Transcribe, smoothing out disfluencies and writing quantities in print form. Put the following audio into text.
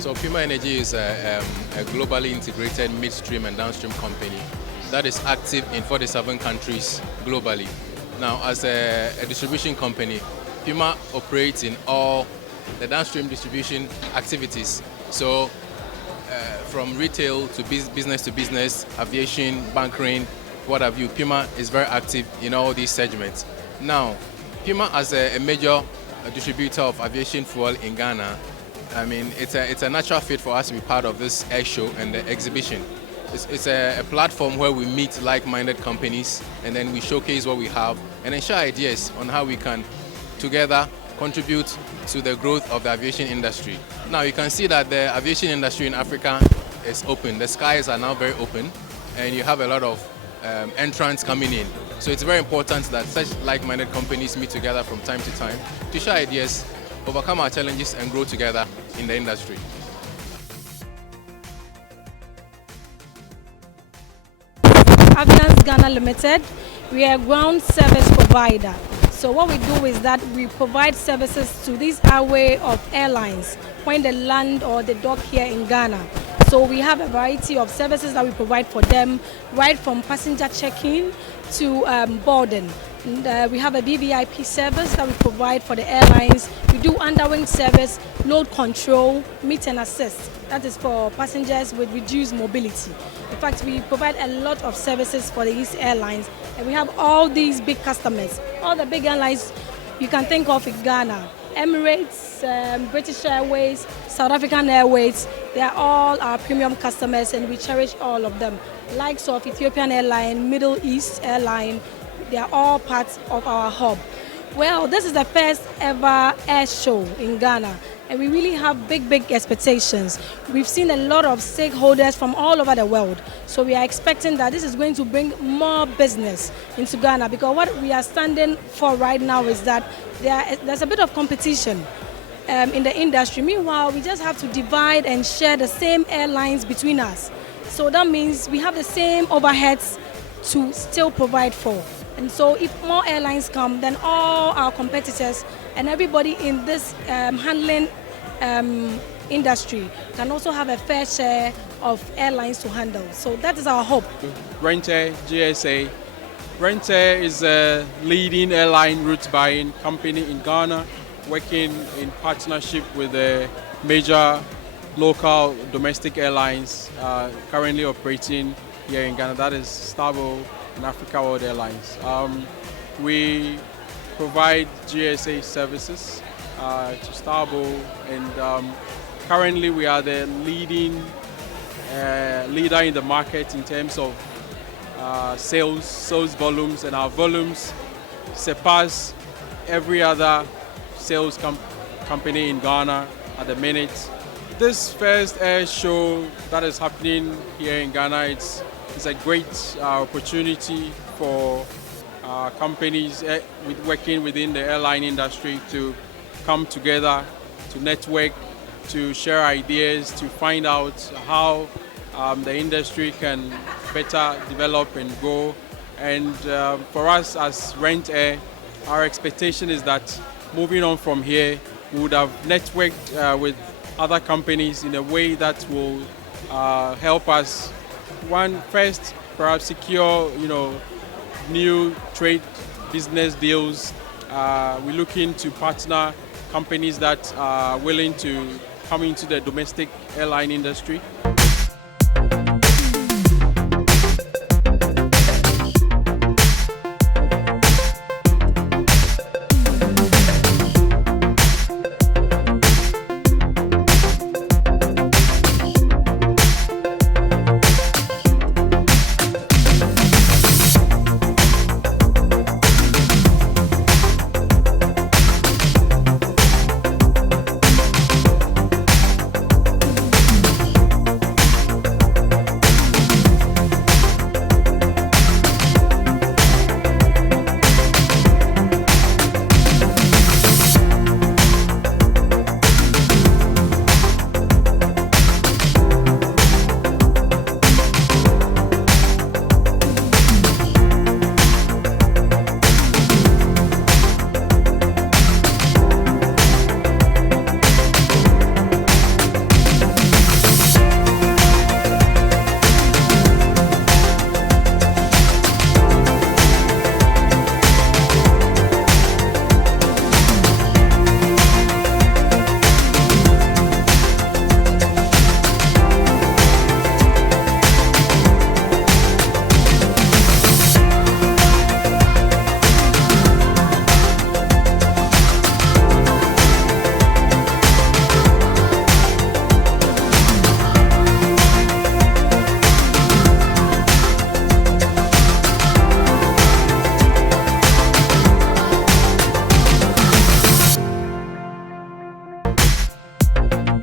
So Puma Energy is a globally integrated midstream and downstream company that is active in 47 countries globally. Now, as a distribution company, Puma operates in all the downstream distribution activities. So from retail to business to business, aviation, bunkering, what have you, Puma is very active in all these segments. Now, Puma as a major distributor of aviation fuel in Ghana, I mean, it's a natural fit for us to be part of this air show and the exhibition. It's a platform where we meet like-minded companies and then we showcase what we have and then share ideas on how we can together contribute to the growth of the aviation industry. Now you can see that the aviation industry in Africa is open. The skies are now very open and you have a lot of entrants coming in. So it's very important that such like-minded companies meet together from time to time to share ideas, overcome our challenges and grow together in the industry. Aviance Ghana Limited, we are a ground service provider. So what we do is that we provide services to this array of airlines when they land or they dock here in Ghana. So we have a variety of services that we provide for them, right from passenger check-in to boarding. And, we have a VVIP service that we provide for the airlines. We do underwing service, load control, meet and assist. That is for passengers with reduced mobility. In fact, we provide a lot of services for these airlines, and we have all these big customers, all the big airlines you can think of in Ghana. Emirates, British Airways, South African Airways, they are all our premium customers and we cherish all of them. Likes of Ethiopian Airline, Middle East Airline, they are all parts of our hub. Well, this is the first ever air show in Ghana and we really have big expectations. We've seen a lot of stakeholders from all over the world. So we are expecting that this is going to bring more business into Ghana because what we are standing for right now is that there's a bit of competition in the industry. Meanwhile, we just have to divide and share the same airlines between us. So that means we have the same overheads to still provide for. And so if more airlines come, then all our competitors and everybody in this handling industry can also have a fair share of airlines to handle. So that is our hope. Rent-A, GSA. Rent-A is a leading airline route buying company in Ghana, working in partnership with the major local domestic airlines currently operating here in Ghana. That is Starbow and Africa World Airlines. We provide GSA services to Starbow, and currently we are the leading leader in the market in terms of sales volumes, and our volumes surpass every other sales company in Ghana at the minute. This first air show that is happening here in Ghana, it's a great opportunity for companies working within the airline industry to come together, to network, to share ideas, to find out how the industry can better develop and grow. And for us as Rent-A, our expectation is that moving on from here, we would have networked with other companies in a way that will help us, first perhaps secure new trade business deals. We're looking to partner companies that are willing to come into the domestic airline industry. you.